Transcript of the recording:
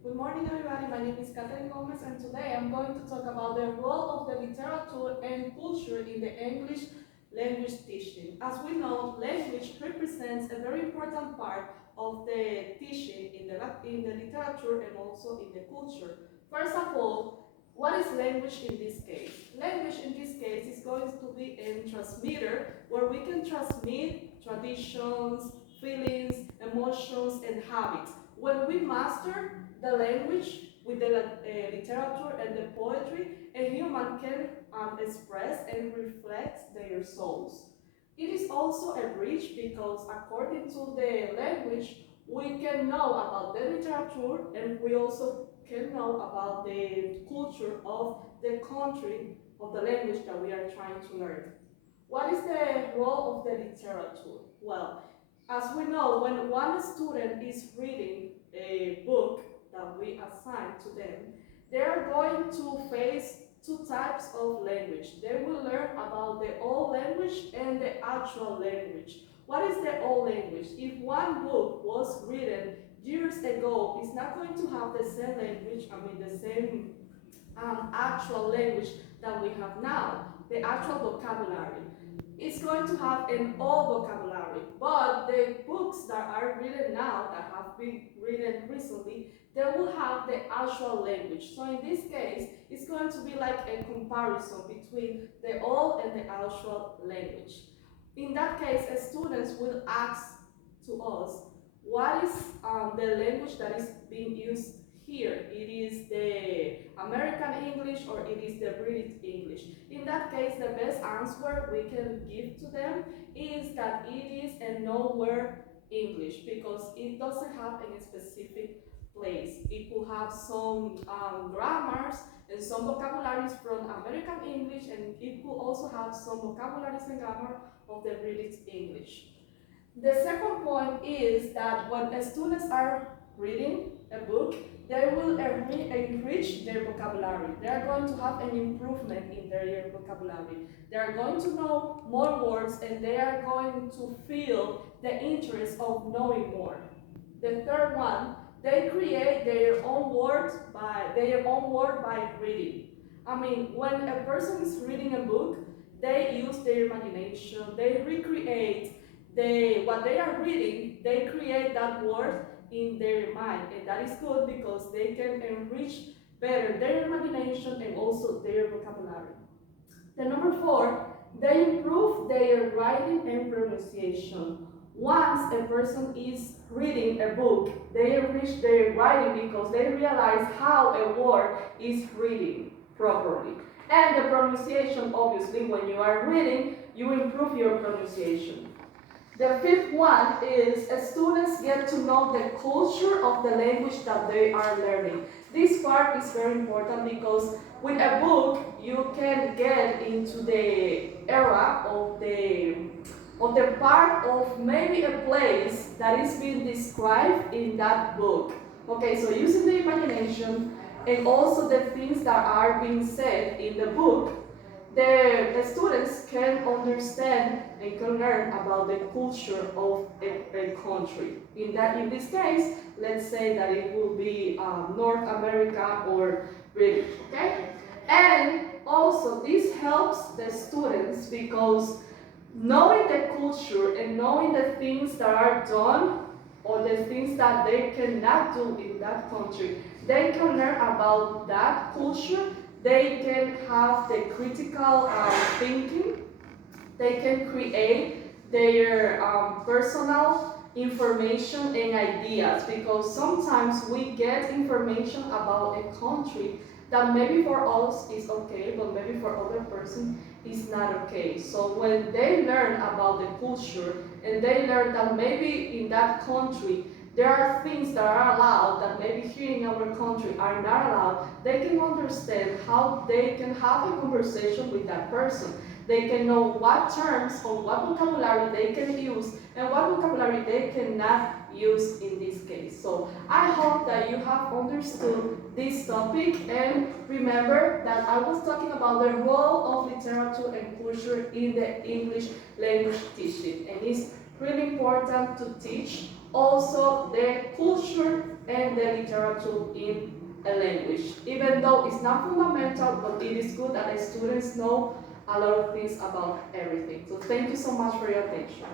Good morning, everybody. My name is Catherine Gomez, and today I'm going to talk about the role of the literature and culture in the English language teaching. As we know, language represents a very important part of the teaching in the literature and also in the culture. First of all, what is language in this case? Language in this case is going to be a transmitter where we can transmit traditions, feelings, emotions, and habits. When we master the language with the literature and the poetry, a human can express and reflect their souls. It is also a bridge because according to the language, we can know about the literature and we also can know about the culture of the country of the language that we are trying to learn. What is the role of the literature? Well, as we know, when one student is reading a book that we assign to them, they are going to face two types of language. They will learn about the old language and the actual language. What is the old language? If one book was written years ago, it's not going to have the same language, the same actual language that we have now, the actual vocabulary. It's going to have an old vocabulary, but the books that are written now, that have been written recently, they will have the actual language. So in this case, it's going to be like a comparison between the old and the actual language. In that case, students will ask to us, what is the language that is being used here? It is the American English or it is the British English? In that case, the best answer we can give to them is that it is a nowhere English because it doesn't have any specific place. It will have some grammars and some vocabularies from American English, and it will also have some vocabularies and grammar of the British English. The second point is that when students are reading a book, they will enrich their vocabulary. They are going to have an improvement in their vocabulary. They are going to know more words and they are going to feel the interest of knowing more. The third one, they create their own word by reading. When a person is reading a book, they use their imagination, they recreate what they are reading, they create that word in their mind, and that is good because they can enrich better their imagination and also their vocabulary. The number four, they improve their writing and pronunciation. Once a person is reading a book, they enrich their writing because they realize how a word is reading properly. And the pronunciation, obviously, when you are reading, you improve your pronunciation. The fifth one is students get to know the culture of the language that they are learning. This part is very important because with a book you can get into the era of the part of maybe a place that is being described in that book. Okay, so using the imagination and also the things that are being said in the book, the students can understand and can learn about the culture of a country. In this case, let's say that it will be North America or British, okay? And also, this helps the students because knowing the culture and knowing the things that are done or the things that they cannot do in that country, they can learn about that culture. They can have the critical thinking. They can create their personal information and ideas because sometimes we get information about a country that maybe for us is okay, but maybe for other person is not okay. So when they learn about the culture and they learn that maybe in that country there are things that are allowed that maybe here in our country are not allowed, they can understand how they can have a conversation with that person. They can know what terms or what vocabulary they can use and what vocabulary they cannot use in this case. So I hope that you have understood this topic, and remember that I was talking about the role of literature and culture in the English language teaching, and it's really important to teach also the culture and the literature in a language. Even though it's not fundamental, but it is good that the students know a lot of things about everything. So thank you so much for your attention.